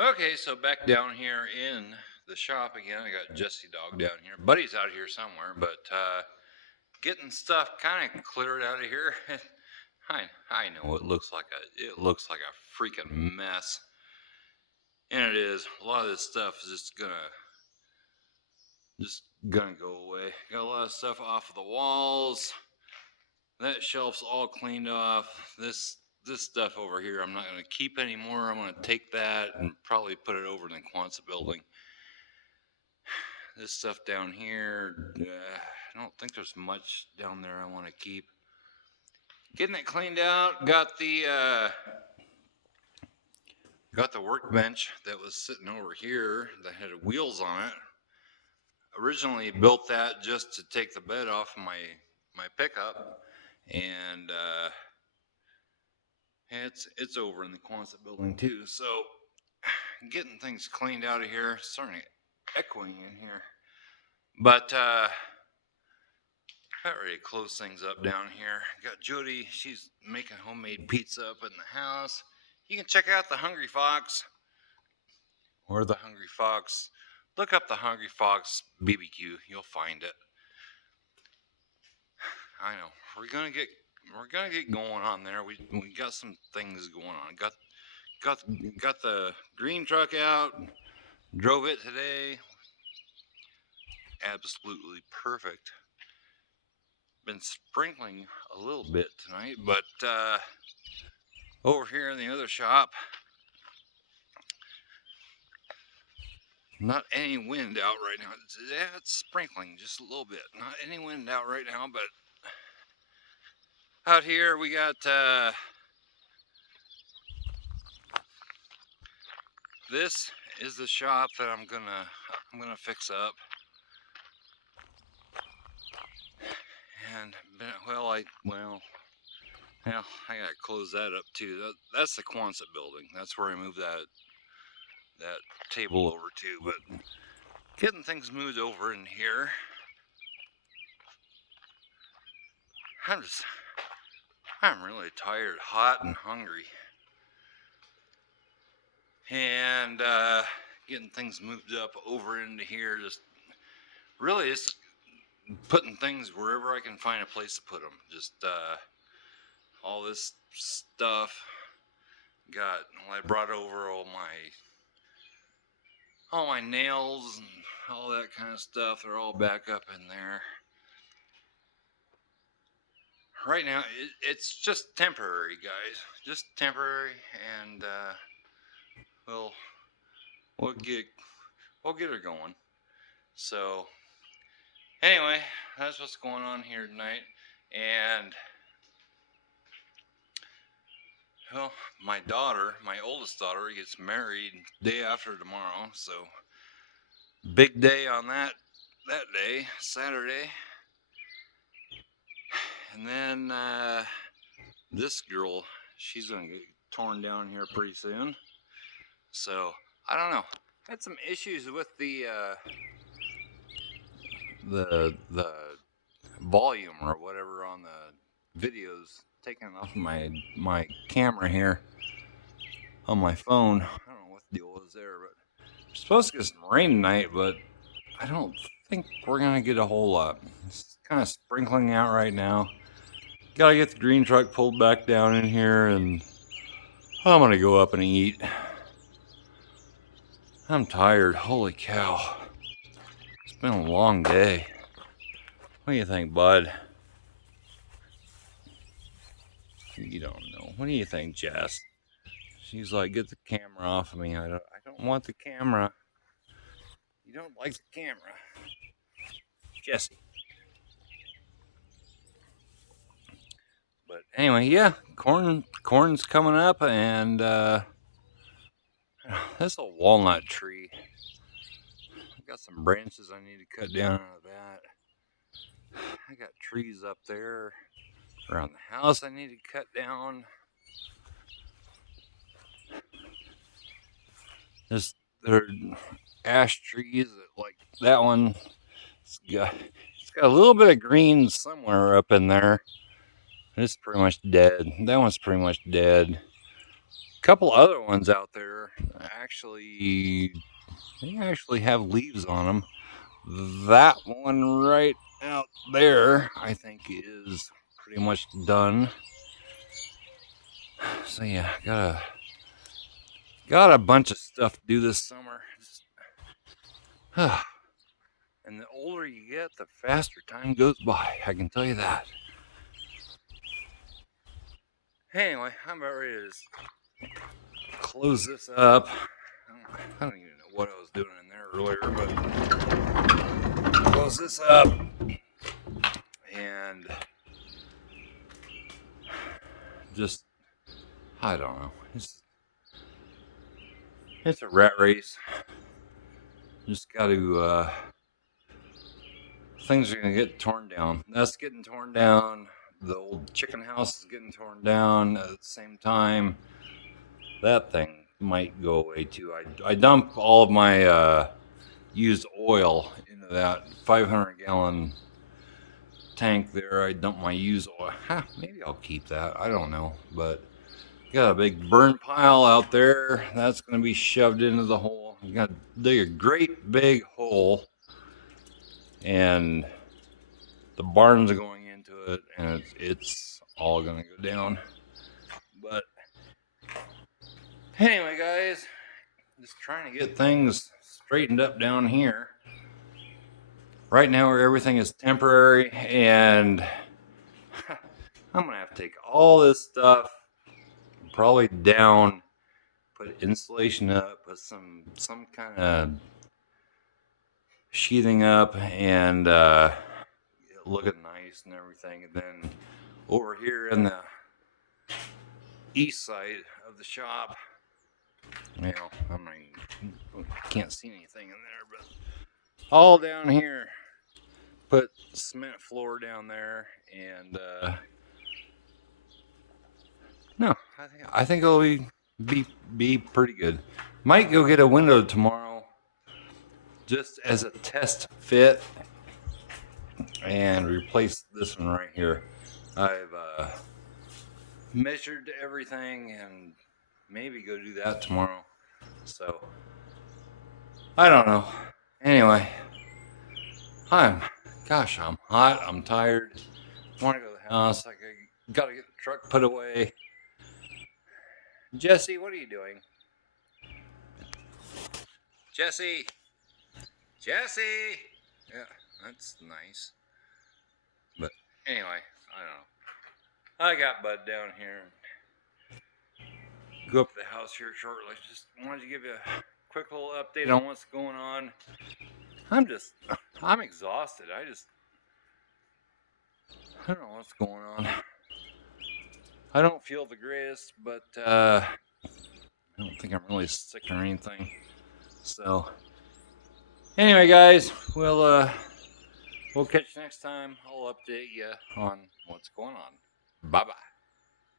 Okay, so back down here in the shop again. I got Jesse Dog down here. Buddy's out here somewhere, but getting stuff kind of cleared out of here. I know it looks like a freaking mess, and it is. A lot of this stuff is just gonna go away. Got a lot of stuff off of the walls. That shelf's all cleaned off. This stuff over here I'm not gonna keep anymore. I'm gonna take that and probably put it over in the Quonset building. This stuff down here, I don't think there's much down there I want to keep. Getting it cleaned out. Got the workbench that was sitting over here that had wheels on it. Originally built that just to take the bed off of my pickup, and it's over in the Quonset building too. So getting things cleaned out of here. Starting to echoing in here, but about ready to close things up down here. Got Jody, she's making homemade pizza up in the house. You can check out the Hungry Fox or the Hungry Fox. Look up the Hungry Fox BBQ, you'll find it. I know we're gonna get going on there. We got some things going on. Got the green truck out. Drove it today. Absolutely perfect. Been sprinkling a little bit tonight, but over here in the other shop, not any wind out right now. It's sprinkling just a little bit. Not any wind out right now, but out here we got this is the shop that I'm gonna fix up. And I gotta close that up too. That's the Quonset building. That's where I moved that table over to. But getting things moved over in here. I'm really tired, hot, and hungry. And getting things moved up over into here. Just putting things wherever I can find a place to put them. Just all this stuff. I brought over all my nails and all that kind of stuff. They're all back up in there. Right now, it's just temporary, guys. Just temporary, and we'll get her going. So anyway, that's what's going on here tonight. And well, my oldest daughter, gets married day after tomorrow. So big day on that day, Saturday. And then this girl, she's gonna get torn down here pretty soon. So I don't know. Had some issues with the volume or whatever on the videos taken off my camera here on my phone. I don't know what the deal was there, but we're supposed to get some rain tonight, but I don't think we're gonna get a whole lot. It's kind of sprinkling out right now. Gotta get the green truck pulled back down in here, and I'm gonna go up and eat. I'm tired. Holy cow. It's been a long day. What do you think, bud? You don't know. What do you think, Jess? She's like, get the camera off of me. I don't want the camera. You don't like the camera. Jesse. But anyway, yeah, corn's coming up, and that's a walnut tree. I got some branches I need to cut down out of that. I got trees up there around the house I need to cut down. They're ash trees, like that one. It's got a little bit of green somewhere up in there. It's pretty much dead. That one's pretty much dead. couple other ones out there actually, they actually have leaves on them. That one right out there, I think, is pretty much done. So yeah, got a bunch of stuff to do this summer. And the older you get, the faster time goes by. I can tell you that. Anyway, I'm about ready to close this up. I don't even know what I was doing in there earlier, but close this up and just, I don't know. It's a rat race. Just got to, things are going to get torn down. That's getting torn down. The old chicken house is getting torn down at the same time. That thing might go away too. I dump all of my used oil into that 500-gallon tank there. I dump my used oil. Maybe I'll keep that. I don't know. But got a big burn pile out there. That's going to be shoved into the hole. You got to dig a great big hole. And the barns are going into it. And it's all going to go down. But anyway, guys, just trying to get things straightened up down here. Right now, everything is temporary, and I'm gonna have to take all this stuff probably down, put insulation up, put some kind of sheathing up, and look at nice and everything. And then over here in the east side of the shop, you know, I mean, can't see anything in there, but all down here, put cement floor down there, and no, I think it'll be pretty good. Might go get a window tomorrow, just as a test fit, and replace this one right here. I've measured everything, and maybe go do that tomorrow. So I don't know. Anyway, I'm hot. I'm tired. I want to go to the house. I gotta get the truck put away. Jesse, what are you doing? Jesse! Jesse! Yeah, that's nice. But anyway, I don't know. I got Bud down here. Go up to the house here shortly. Just wanted to give you a quick little update on what's going on. I'm exhausted. I don't know what's going on. I don't feel the greatest, but I don't think I'm really sick or anything. So anyway, guys, we'll catch you next time. I'll update you on what's going on. Bye bye.